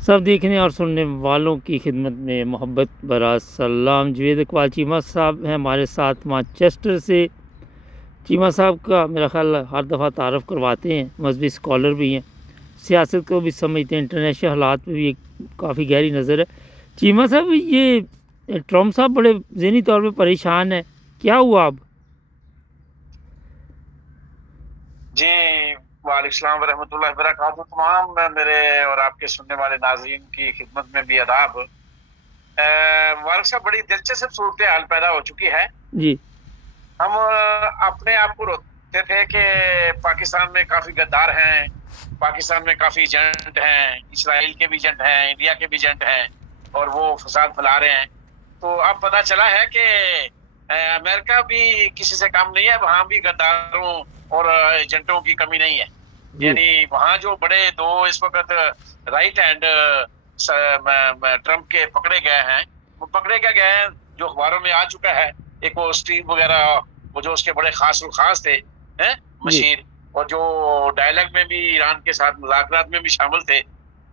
सब देखने और सुनने वालों की खिदमत में मोहब्बत भरा सलाम। जवेद इकबाल चीमा साहब हैं हमारे साथ मैनचेस्टर से। चीमा साहब का मेरा ख्याल हर दफ़ा तारफ़ करवाते हैं, मजहबी स्कॉलर भी हैं, सियासत को भी समझते हैं, इंटरनेशनल हालात में भी काफ़ी गहरी नज़र है। चीमा साहब, ये ट्रम्प साहब बड़े ज़हनी तौर पे परेशान है, क्या हुआ अब? जी, वालेकुम रहमतुल्लाहि वबरकातुहू। तमाम मेरे और आपके सुनने वाले नाज़रीन की खिदमत में भी आदाब। वालिद साहब, बड़ी दिलचस्प सूरत हाल पैदा हो चुकी है। जी। हम अपने आप को रोकते थे कि पाकिस्तान में काफ़ी गद्दार हैं, पाकिस्तान में काफ़ी एजेंट हैं, इसराइल के भी एजेंट हैं, इंडिया के भी एजेंट हैं और वो फसाद फैला रहे हैं। तो अब पता चला है कि अमेरिका भी किसी से कम नहीं है, वहाँ भी गद्दारों और एजेंटों की कमी नहीं है। यानी वहाँ जो बड़े दो इस वक्त राइट हैंड ट्रम्प के पकड़े गए हैं, वो पकड़े क्या गए हैं जो अखबारों में आ चुका है। एक वो स्टीव वगैरह, वो जो उसके बड़े खास थे, हैं मशीर, और जो डायलॉग में भी ईरान के साथ मुज़ाकरात में भी शामिल थे,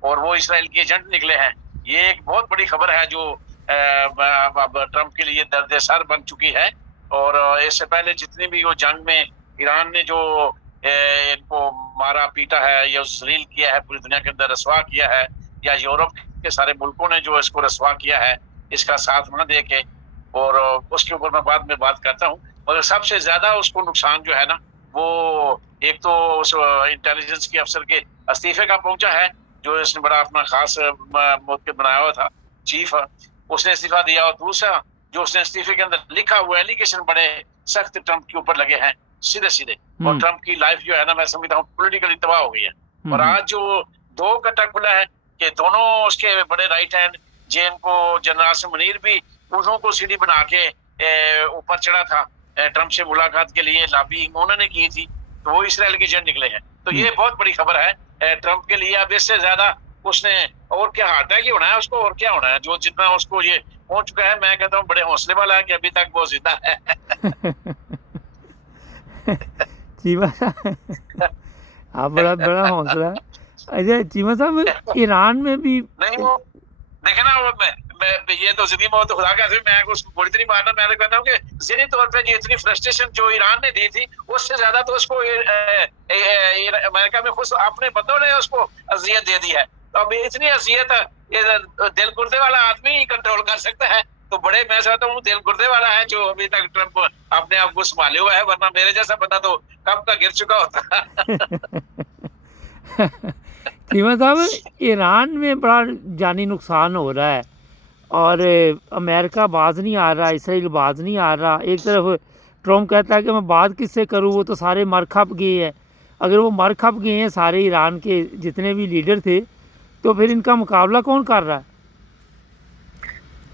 और वो इसराइल के एजेंट निकले हैं। ये एक बहुत बड़ी खबर है जो ट्रम्प के लिए दर्द सर बन चुकी है। और इससे पहले जितनी भी वो जंग में ईरान ने जो इनको मारा पीटा है या जलील किया है, पूरी दुनिया के अंदर रसवा किया है, या यूरोप के सारे मुल्कों ने जो इसको रसवा किया है, इसका साथ न दे के, और उसके ऊपर मैं बाद में बात करता हूँ। मगर सबसे ज्यादा उसको नुकसान जो है ना, वो एक तो उस इंटेलिजेंस के अफसर के इस्तीफे का पहुंचा है, जो इसने बड़ा अपना खास मौके बनाया हुआ था, चीफ, उसने इस्तीफा दिया। और दूसरा जो उसने इस्तीफे के अंदर लिखा हुआ एलिगेशन बड़े सख्त ट्रम्प के ऊपर लगे हैं, सीधे। और ट्रम्प की लाइफ जो है ना, मैं समझता हूँ पॉलिटिकली तबाह हो गई है। और आज जो दो कट्टा खुला है कि दोनों उसके बड़े राइट हैंड, जिनको जनरल आसिम मुनीर भी उन्हों को सीढ़ी बना के ऊपर चढ़ा था ट्रम्प से मुलाकात के लिए, लॉबिंग उन्होंने की थी, तो वो इसराइल के एजेंट निकले हैं। तो ये बहुत बड़ी खबर है ट्रम्प के लिए। अब इससे ज्यादा उसने और क्या हार्ट अटैक ही होना है उसको, और क्या होना है? जो जितना उसको ये पहुंच चुका है, मैं कहता हूँ बड़े हौसले वाला है कि अभी तक वो जिंदा है। चीमा साहब, आप बड़ा हौसला। अच्छा चीमा साहब, ईरान में भी नहीं, वो देखे ना, मैं ये तो जिंदगी मौत खुदा का है, मैं उसको बुरी तरह मारना, मैं कहता हूँ कि ज़हनी तौर पे इतनी फ्रस्ट्रेशन जो ईरान ने दी थी, उससे ज्यादा तो उसको अमेरिका में खुद अपने बंदों ने उसको अजियत दे दी है। तो अब इतनी अजियत दिल गुर्दे वाला आदमी ही कंट्रोल कर सकता है। तो बड़े मैं चाहता हूँ दिल गुर्दे वाला है जो अभी तक ट्रम्प अपने आप को संभाले हुआ है, वरना मेरे जैसा बंदा तो कब का गिर चुका होता। चीमा साहब, ईरान में बड़ा जानी नुकसान हो रहा है और अमेरिका बाज नहीं आ रहा, इसराइल बाज नहीं आ रहा। एक तरफ ट्रम्प कहता है कि मैं बात किससे करूं, वो तो सारे मर खप गए हैं। अगर वो मर खप गए हैं सारे ईरान के जितने भी लीडर थे, तो फिर इनका मुकाबला कौन कर रहा है?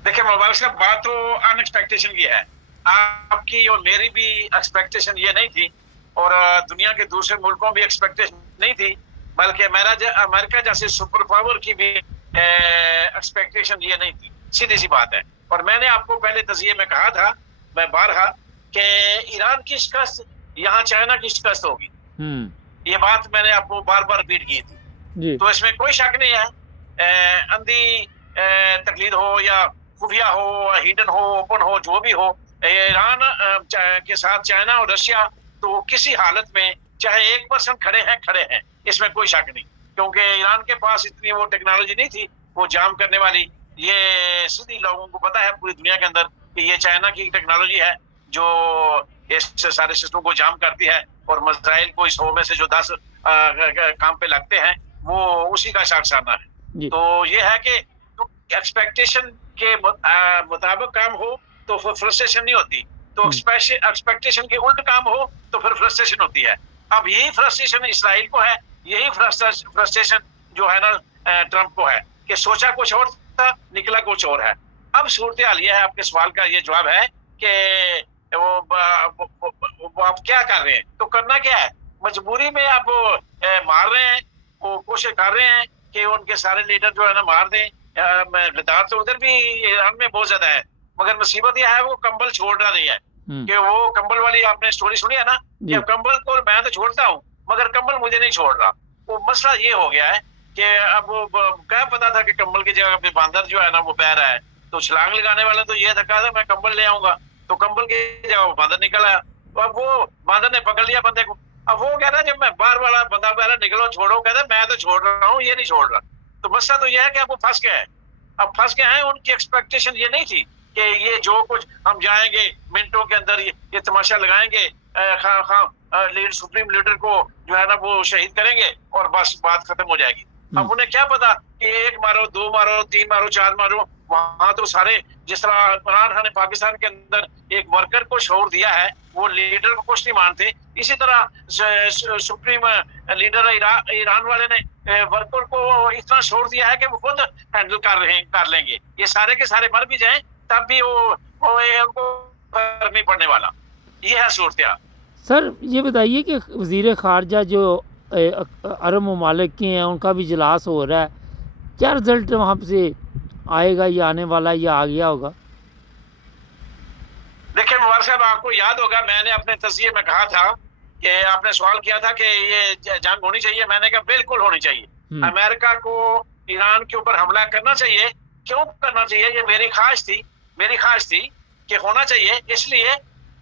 देखिए मुबारक साहब, बात तो अनएक्सपेक्टेशन की है। आपकी और मेरी भी एक्सपेक्टेशन ये नहीं थी, और दुनिया के दूसरे मुल्कों भी एक्सपेक्टेशन नहीं थी, बल्कि अमेरिका जैसे सुपर पावर की भी एक्सपेक्टेशन ये नहीं थी। सीधी सी बात है। और मैंने आपको पहले तज़किये में कहा था, मैं बारहा, कि ईरान की शिकस्त यहाँ चाइना की शिकस्त होगी। ये बात मैंने आपको बार बार रिपीट की थी। तो इसमें कोई शक नहीं है। अंधी तकलीद हो या खुफिया हो, हिडन हो, ओपन हो, जो भी हो, ईरान के साथ चाइना और रशिया तो किसी हालत में चाहे 1% खड़े हैं, इसमें कोई शक नहीं। क्योंकि ईरान के पास इतनी वो टेक्नोलॉजी नहीं थी वो जाम करने वाली। ये सीधी लोगों को पता है पूरी दुनिया के अंदर कि ये चाइना की टेक्नोलॉजी है जो इस सारे सिस्टम को जाम करती है, और मिसाइल को इस 100 में से जो 10 काम पे लगते हैं, वो उसी का शाखसाना है। तो ये है कि एक्सपेक्टेशन के मुताबिक काम हो तो फिर फ्रस्ट्रेशन नहीं होती, तो एक्सपेक्टेशन के उल्ट काम हो तो फिर फ्रस्ट्रेशन होती है। अब यही फ्रस्ट्रेशन इसराइल को है, यही फ्रस्ट्रेशन जो है ना ट्रम्प को है, कि सोचा कुछ और था, निकला कुछ और है। अब सूरत हाल ये है, आपके सवाल का ये जवाब है कि वो आप क्या कर रहे हैं, तो करना क्या है, मजबूरी में आप मार रहे हैं, वो कोशिश कर रहे हैं कि उनके सारे लीडर जो है ना मार दें। गद्दार तो उधर भी ईरान में बहुत ज्यादा है, मगर मुसीबत यह है वो कंबल छोड़ रहा नहीं है। कि वो कंबल वाली आपने स्टोरी सुनी है ना, कि कंबल तो मैं तो छोड़ता हूँ मगर कंबल मुझे नहीं छोड़ रहा। वो मसला ये हो गया है कि अब क्या पता था कि कंबल की जगह पे बांदर जो है ना वो बह रहा है, तो छलांग लगाने वाले तो ये था मैं कंबल ले आऊंगा, तो कंबल की जगह वो बांदर निकल आया। तो अब वो बांदर ने पकड़ लिया बंदे को। अब वो कह रहा है जब मैं बार वाला बंदा कह रहा निकलो छोड़ो, कहता मैं तो छोड़ रहा हूँ, ये नहीं छोड़ रहा। तो मसला तो यह है कि अब वो फंस गया है। अब फंस गए हैं, उनकी एक्सपेक्टेशन ये नहीं थी कि ये जो कुछ हम जाएंगे मिनटों के अंदर ये तमाशा लगाएंगे, सुप्रीम लीडर को जो है ना वो शहीद करेंगे और बस बात खत्म हो जाएगी। अब उन्हें क्या पता कि एक मारो, दो मारो, तीन मारो, चार मारो, वहां तो सारे जिस तरह इमरान खान ने पाकिस्तान के अंदर एक वर्कर को शोर दिया है, वो लीडर को कुछ नहीं मानते, इसी तरह सुप्रीम लीडर ईरान वाले ने वर्कर को इतना शोर दिया है कि वो खुद हैंडल कर लेंगे। ये सारे के सारे मर भी जाएं तब भी उनको फर्क नहीं पड़ने वाला। ये है सूरत। सर ये बताइए कि वज़ीर ख़ारजा जो अरब ममालिक के हैं उनका भी इजलास हो रहा है, क्या रिज़ल्ट वहाँ से आएगा या आने वाला या आ गया होगा? देखिए मुबारक साहब, आपको याद होगा मैंने अपने तज़किये में कहा था कि आपने सवाल किया था कि ये जंग होनी चाहिए, मैंने कहा बिल्कुल होनी चाहिए। अमेरिका को ईरान के ऊपर हमला करना चाहिए। क्यों करना चाहिए? ये मेरी ख्वाहिश थी कि होना चाहिए, इसलिए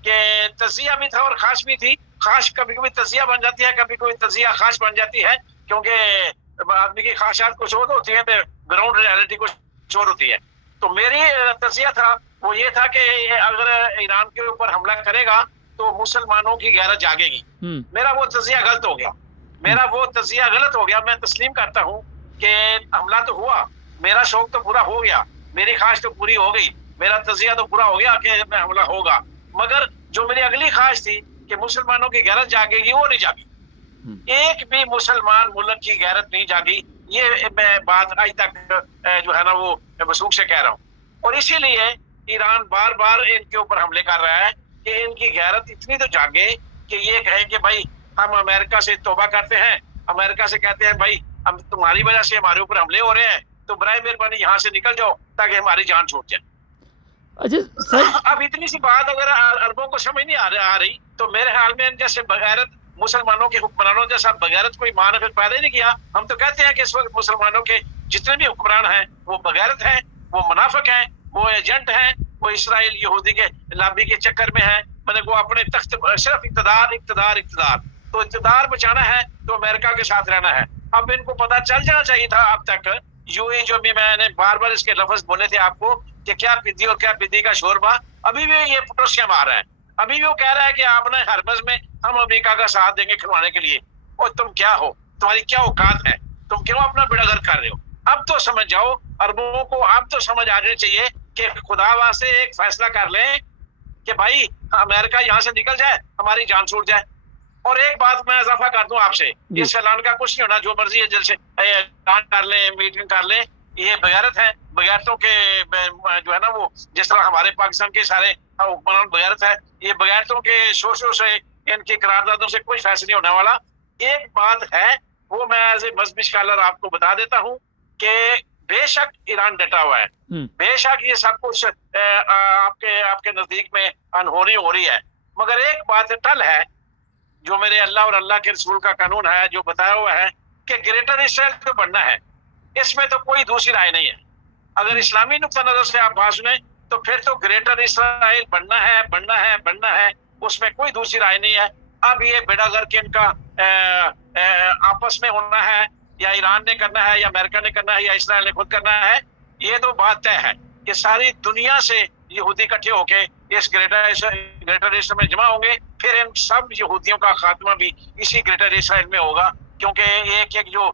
कि तज़किया भी था और ख्वाहिश भी थी। ख्वाहिश कभी कभी तज़किया बन जाती है, कभी कभी तज़किया ख्वाहिश बन जाती है, क्योंकि आदमी की ख्वाहिशात कुछ और होती है, ग्राउंड रियलिटी कुछ और होती है। तो मेरी तज़किया था वो ये था कि अगर ईरान के ऊपर हमला करेगा तो मुसलमानों की गैरत जागेगी। मेरा वो तज़किया गलत हो गया। मैं तस्लीम करता हूँ कि हमला तो हुआ, मेरा शौक तो पूरा हो गया, मेरी ख्वाहिश तो पूरी हो गई, मेरा तज़किया तो पूरा हो गया कि हमला होगा, मगर जो मेरी अगली ख्वाहिश थी कि मुसलमानों की गैरत जागेगी, वो नहीं जागी। एक भी मुसलमान मुल्क की गैरत नहीं जागी। ये मैं बात आज तक जो है ना वो वसूख से कह रहा हूँ, और इसीलिए ईरान बार बार इनके ऊपर हमले कर रहा है कि इनकी गैरत इतनी तो जागे कि ये कहें कि भाई हम अमेरिका से तौबा करते हैं, अमेरिका से कहते हैं भाई हम तुम्हारी वजह से हमारे ऊपर हमले हो रहे हैं, तो बराए मेहरबानी यहाँ से निकल जाओ ताकि हमारी जान छूट जाए। अच्छा सर, अब इतनी सी बात अगर अरबों को समझ नहीं आ रही तो मेरे ख्याल में जैसे बगैरत मुसलमानों के हुक्मरानों जैसा बगैरत कोई मान फिर पैदा ही नहीं किया। हम तो कहते हैं कि इस वक्त मुसलमानों के जितने भी हुक्मरान हैं वो बगैरत हैं, वो मुनाफिक हैं, वो एजेंट हैं, वो इसराइल यहूदी के लाबी के चक्कर में हैं, मतलब वो अपने तख्त सिर्फ इक़्तिदार। तो इक़्तिदार बचाना है तो अमेरिका के साथ रहना है। अब इनको पता चल जाना चाहिए था अब तक। यूएई जो भी मैंने बार बार इसके लफ्ज बोले थे आपको कि क्या पिद्दी और क्या पिद्दी का शोरबा, अभी भी ये पुटोसिया मार रहा है। अभी भी वो कह रहा है कि आपने हरबज में हम अमेरिका का साथ देंगे खिलवाने के लिए। और तुम क्या हो, तुम्हारी क्या औकात है, तुम क्यों अपना बेड़ा गर्क कर रहे हो? अब तो समझ जाओ, अरबों को अब तो समझ आ जानी चाहिए कि खुदा वास्ते एक फैसला कर लें कि भाई अमेरिका यहाँ से निकल जाए, हमारी जान छूट जाए। और एक बात मैं इजाफा कर दूं आपसे, ये सैलान का कुछ नहीं होना, जो मर्जी है जैसे कर ले, मीटिंग कर ले, ये बगैरत है। बगैरतों के जो है ना वो जिस तरह हमारे पाकिस्तान के सारे हुक्मरान बगैरत है, ये बगैरतों के शोशों से, इनकी करारदादों से कोई फैसला नहीं होने वाला। एक बात है वो मैं एज ए मजहबी स्कॉलर आपको बता देता हूँ कि बेशक ईरान डटा हुआ है, बेशक ये सब कुछ आपके नजदीक में अनहोनी हो रही है, मगर एक बात टल है जो मेरे अल्लाह और अल्लाह के रसूल का कानून है, जो बताया हुआ है कि ग्रेटर इसराइल तो बनना है, इसमें तो कोई दूसरी राय नहीं है। अगर इस्लामी नुक्ता नजर से आप बात सुने तो फिर तो ग्रेटर इसराइल बनना है, उसमें कोई दूसरी राय नहीं है। अब ये बेड़ा गर्क इनका आपस में होना है, या ईरान ने करना है, या अमेरिका ने करना है, या इसराइल ने खुद करना है, ये तो बात तय है कि सारी दुनिया से यहूदी इकट्ठे होके इस ग्रेटर इसराइल में जमा होंगे। फिर इन सब यहूदियों का खात्मा भी इसी ग्रेटर इसराइल में होगा, क्योंकि एक जो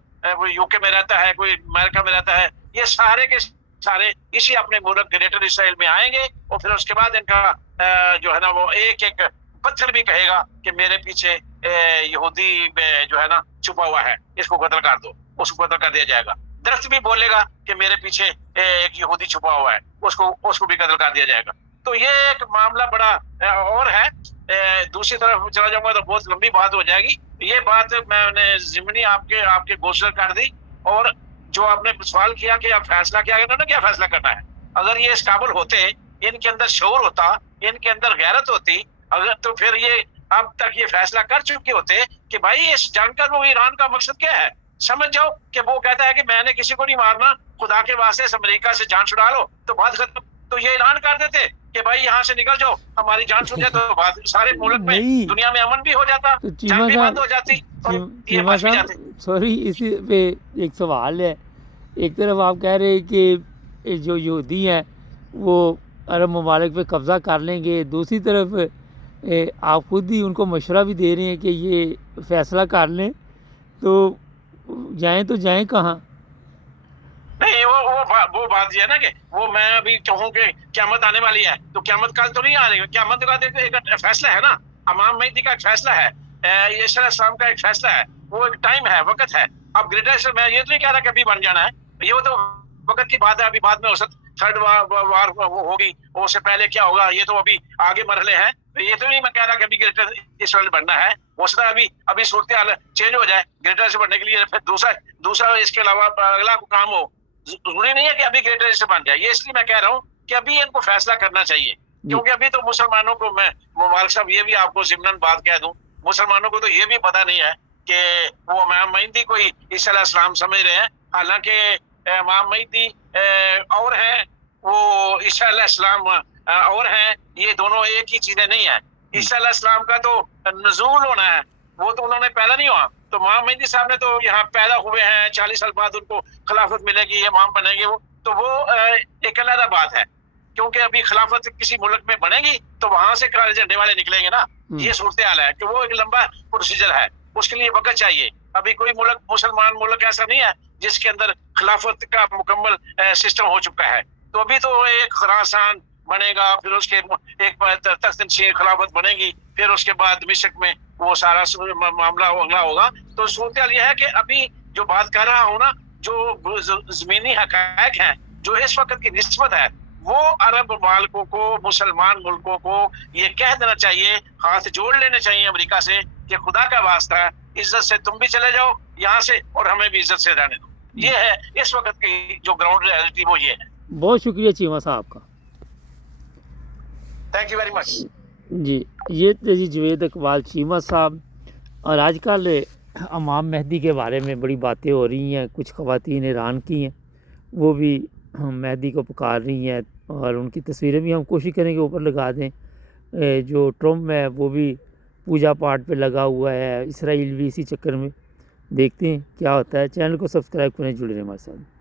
यूके में रहता है, कोई अमेरिका में रहता है, ये सारे के सारे इसी अपने मुल्क ग्रेटर इसराइल में आएंगे। और फिर उसके बाद इनका जो है ना वो एक एक पत्थर भी कहेगा कि मेरे पीछे यहूदी जो है ना छुपा हुआ है, इसको कत्ल कर दो, उसको कत्ल कर दिया जाएगा। दरख्त भी बोलेगा कि मेरे पीछे एक यहूदी छुपा हुआ है, उसको भी कत्ल कर दिया जाएगा। तो ये एक मामला बड़ा और है। दूसरी तरफ चला जाऊंगा तो बहुत लंबी बात हो जाएगी। ये बात मैंने जिमनी आपके घोषणा कर दी। और जो आपने सवाल किया कि अब फैसला क्या करना, क्या फैसला करना है, अगर ये इस काबिल होते, इनके अंदर शऊर होता, इनके अंदर गैरत होती, अगर तो फिर ये अब तक ये फैसला कर चुके होते कि भाई इस जंग का वो ईरान का मकसद क्या है, समझ जाओ कि वो कहता है कि मैंने किसी को नहीं मारना, खुदा के वास्ते इस अमेरिका से जान छुड़ा लो, तो बात खत्म। तो ये ऐलान कर देते कि भाई यहाँ से निकल जाओ, हमारी जान छूट जाए, तो बात सारे मुल्क में, नहीं दुनिया में अमन भी हो जाता, तो जंग चीमा भी साहब बंद हो जाती और ये चीमा बच भी जाते। साहब सॉरी, इसी पे एक सवाल है। एक तरफ आप कह रहे हैं कि ये जो यहूदी हैं वो अरब ममालिक पे कब्ज़ा कर लेंगे, दूसरी तरफ आप खुद ही उनको मशवरा भी दे रहे हैं कि ये फ़ैसला कर लें, तो जाएं कहाँ? नहीं, वो बात ये है ना कि वो मैं अभी कहूँ कि क़यामत आने वाली है, तो क़यामत कल तो नहीं आ रही है। क़यामत का एक फैसला है ना, इमाम मेहदी का एक फैसला है, ईसा अलैहिस्सलाम का एक फैसला है, वो एक टाइम है, वक़्त है। अब ग्रेटर मैं ये तो नहीं कह रहा कि अभी बन जाना है, ये तो वक़्त की बात है, अभी बाद में हो सकता थर्ड वार वो होगी, उससे पहले क्या होगा, ये तो अभी आगे मरहले हैं। तो ये तो नहीं मैं कह रहा कि अभी ग्रेटर इसराइल बनना है, हो सकता है अभी सूरत हाल चेंज हो जाए ग्रेटर से बनने के लिए, फिर दूसरा इसके अलावा अगला काम हो। जरूरी नहीं है कि अभी ग्रेटर से बन जाए। ये इसलिए मैं कह रहा हूँ कि अभी इनको फैसला करना चाहिए, क्योंकि अभी तो मुसलमानों को, मैं मुबारक साहब ये भी आपको ज़िम्नन बात कह दूं, मुसलमानों को तो ये भी पता नहीं है कि वो इमाम मेहदी को ही ईसा अलैहिस्सलाम समझ रहे हैं, हालांकि इमाम मेहदी और है, वो ईसा अलैहिस्सलाम और है, ये दोनों एक ही चीजें नहीं है। ईसा अलैहिस्सलाम का तो नज़ूल होना है, वो तो उन्होंने पैदा नहीं हुआ, तो इमाम मेहदी साहब ने तो यहाँ पैदा हुए हैं, 40 साल बाद उनको खिलाफत मिलेगी, इमाम बनेंगे वो, तो वो एक अलग बात है, क्योंकि अभी खिलाफत किसी मुल्क में बनेगी तो वहां से काले झंडे वाले निकलेंगे ना। ये सूरत हाल है कि वो एक लंबा प्रोसीजर है, उसके लिए वक्त चाहिए। अभी कोई मुल्क, मुसलमान मुल्क ऐसा नहीं है जिसके अंदर खिलाफत का मुकम्मल सिस्टम हो चुका है। तो अभी तो एक खुरासान बनेगा, फिर उसके एक तख्त-ए-नशीन खिलाफत बनेगी, फिर उसके बाद मिस्र में वो सारा मामला अगला होगा। तो सूरत हाल यह है कि अभी जो बात कर रहा हूँ ना, जो जमीनी हकायक हैं, जो इस वक्त की निस्बत है, वो अरब मालिकों को, मुसलमान मुल्कों को ये कह देना चाहिए, हाथ जोड़ लेने चाहिए अमेरिका से कि खुदा का वास्ता, इज्जत से तुम भी चले जाओ यहाँ से और हमें भी इज्जत से रहने दो। ये है इस वक्त की जो ग्राउंड रियलिटी, वो ये है। बहुत शुक्रिया चीमा साहब का। थैंक यू वेरी मच जी। ये थे जी जवेद इकबाल चीमा साहब। और आजकल इमाम मेहदी के बारे में बड़ी बातें हो रही हैं, कुछ ख़वातीन ईरान की हैं, वो भी मेहदी को पुकार रही हैं, और उनकी तस्वीरें भी हम कोशिश करेंगे ऊपर लगा दें। जो ट्रम्प है वो भी पूजा पाठ पे लगा हुआ है, इसराइल भी इसी चक्कर में। देखते हैं क्या होता है। चैनल को सब्सक्राइब करें, जुड़े रहें हमारे साथ।